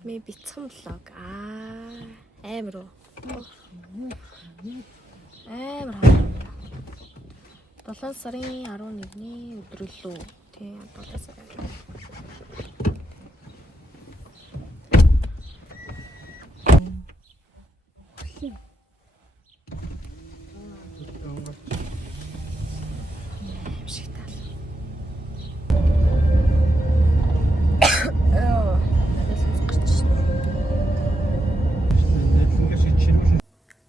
Academy бяцхан влог. Амар уу. Амар хаа. 7 сарын 11-ний өдрөлөө. Тийм 7 сарын.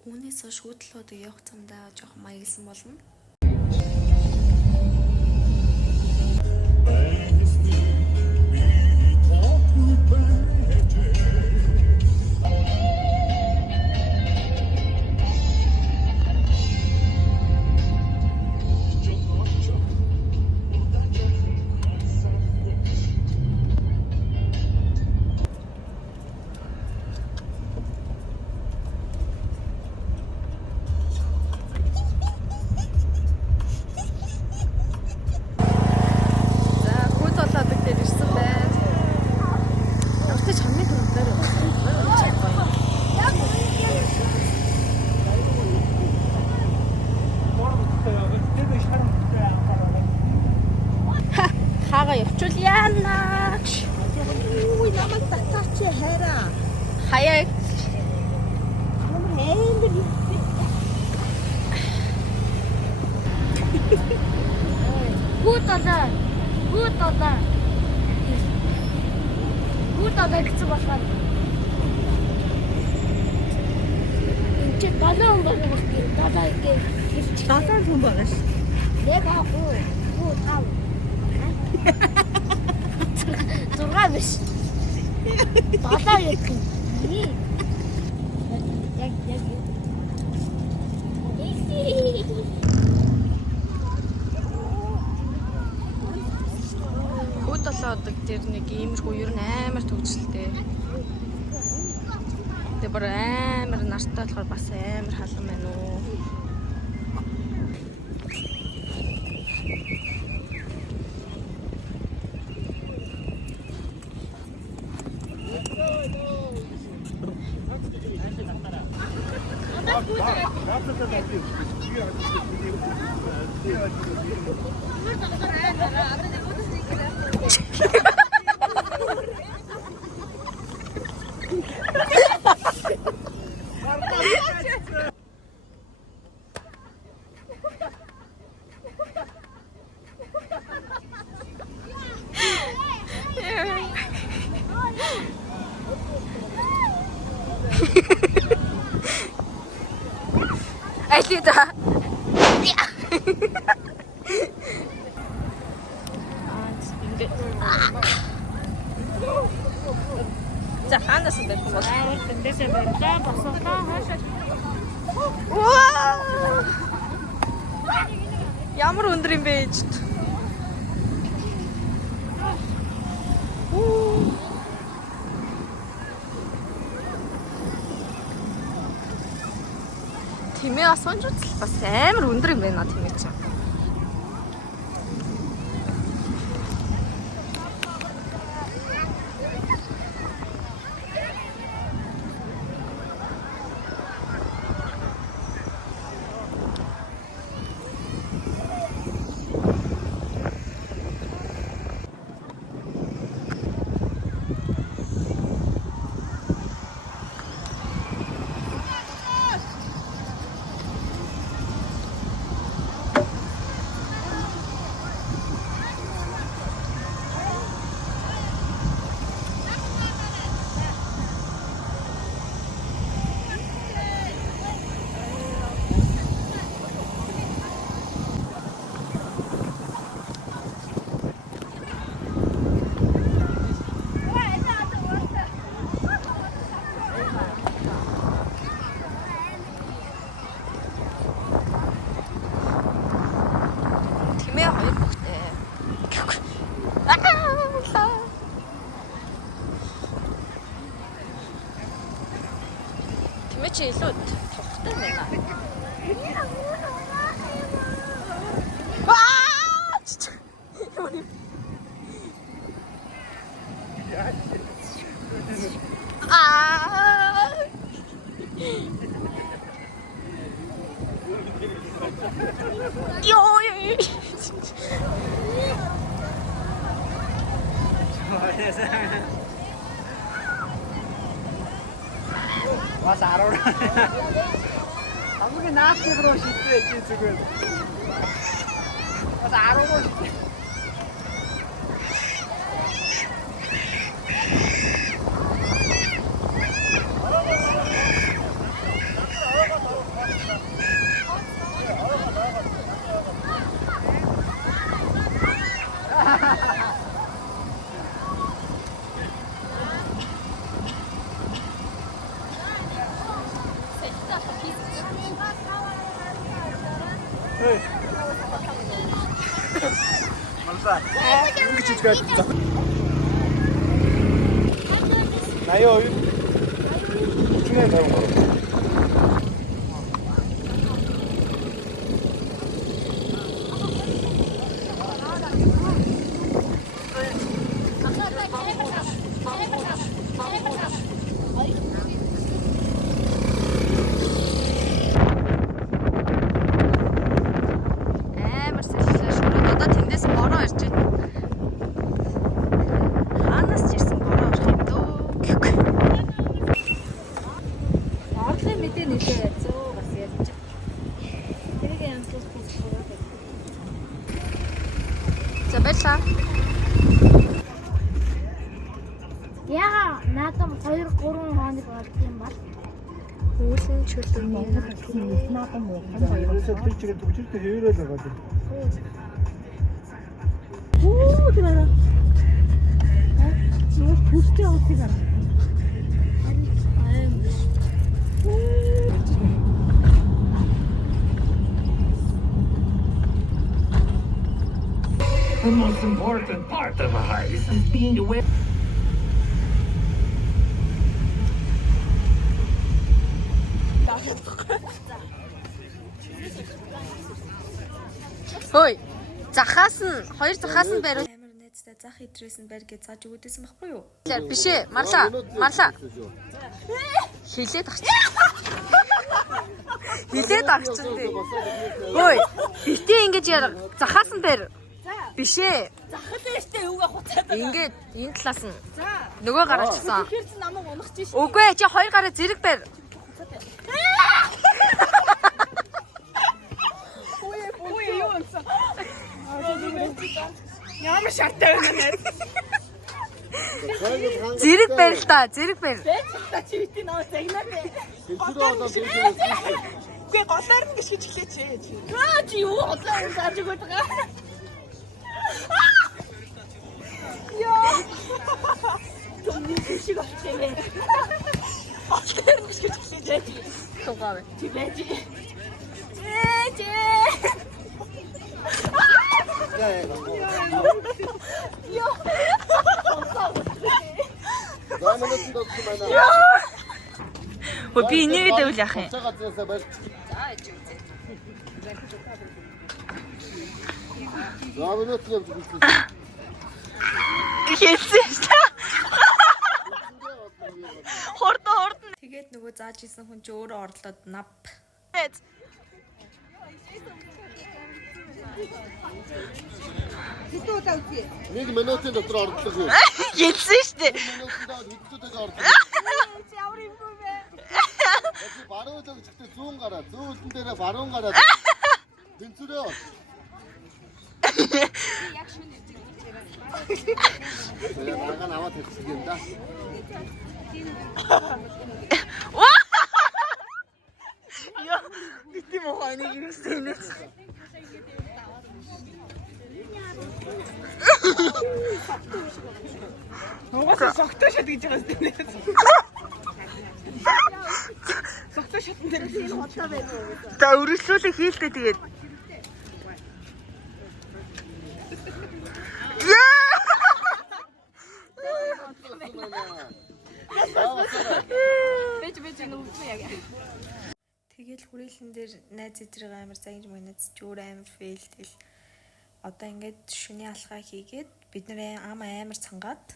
Үүнээс шүүдлүүд явах замдаа жоохон маягсан болно. Хага явчул яана. Ui, намайг татаач хайраа. Хаяа. Гүтэлээ гэсэн болохоор энэ ч 7 хүн байгаа шүү дээ. 7 гэж хэлчих. 7 хүн байгаа шүү. Яг аа. 6 биш. 7 яг юм. Яг. Хөдөлөөдөг тэр нэг иймэрхүү ер нь амар төвчлөлтэй. Тэгээ бүр амар нартай болохоор бас амар халуун байна уу. Алида. За ханаас нь байх юм бол. Тэндээсээ барьлаа. Босоолаа хаашаа. Вау! Ямар өндөр юм бэ ээж? Тэмээ асуунч бас амар өндөр юм байна тэмээ чинь. Чи илүү тухтай байна. 와서 알아오라. 한국에 나한테 들어오시대 지금. 와서 알아오고 싶대. 이렇게 진짜 진짜. 나요. 중에 배운 거. амар салхилаа шүрээд одоо тэндээс бороо ирж байна. Хаанаас ч ирсэн бороо орох юм дөө гэхгүй. Орлын мэдээ нэлээ 100 бас ярьж. Тэрийг янзлуулж болчихоо. За баярлаа. Яа, наадам 2 3 хоног болд юм бол. Үүлэн чөлөөний 나도 뭐. 그래서 지금 도출 때 해외로 가거든. 오, 대박이다. 너 보스트 어떻게 알아? The most important part of a heist is being aware. Хөөе. Захаас нь хоёр захаас нь бариу. Амар найзтай зах идрээс нь барь гэж зааж өгдөөсөн байхгүй юу? Биш ээ. Марлаа. Хилээд авч. Хилээд авчихсан дээ. Хөөе. Битээ ингэж яа захаас нь барь. Биш ээ. захад байштай юугаа хуцаад байгаа. Ингээд энэ талаас нь За. нөгөө гараачсан. Тэгэхээр чи намайг унах чинь. Үгүй ээ, чи хоёр гараа зэрэг барь. Ой юу онцоо. Ямар шартай байна нэр. Зэрэг барь л та, зэрэг барь. Та чи битээ нөө загнаа бэ. Үгүй голоор нь гიშгэж эхлэеч. Аа чи юу голоор нь зааж өгöd байгаа. Яа. Томны гიშг авчихээ. Голоор нь гიშгэж эхлэеч. Тугаа бай. Чи байж. Чи. Йоо. Хөө би энийг дэвэл яах юм? Хэлсэн шүү дээ. Хордоо. Тэгээд нөгөө зааж исэн хүн чи өөрөө орлоод нав. Нэг минутын дотор ордлоо шүү. Хэлсэн шүү дээ. Минутанд ордлоо. Чи ямар юм бэ? Баруун л гэхдээ 100 гараа. 100 үлдэн дээрээ баруун гараа. Тэнцвэрээ. Яг шүн ирж байгаа. Яагаад аваад хэлсэн юм да? Яа, бити моханы юусэн юм. Угаасаа согтоо шат гэж байгаа юм дээ. Согтоо шатн дээр энэ хотоо байна уу? Та өргөжлүүлээ хийлдэ тэгээд. Бэж нүггүй яг. Тэгэл хүрээлэн дээр найз эдрэг амар загинж мөнөц чөөр амар фейлтэл. Одоо ингээд шүний алхаа хийгээд бид нэр амар цангаад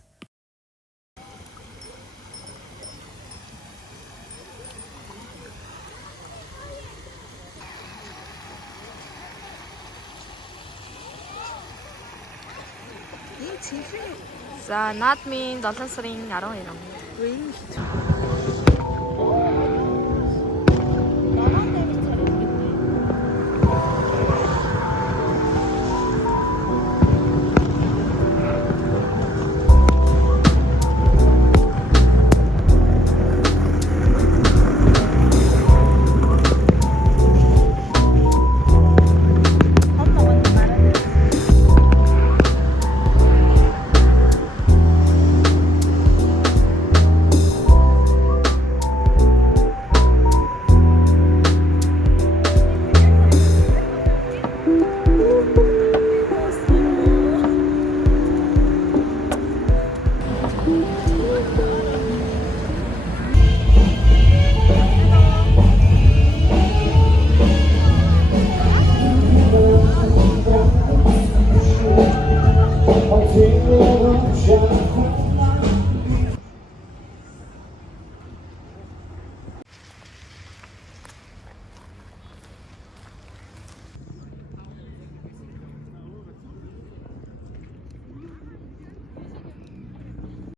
За, наад минь 7 сарын 12. 왜 이러시죠?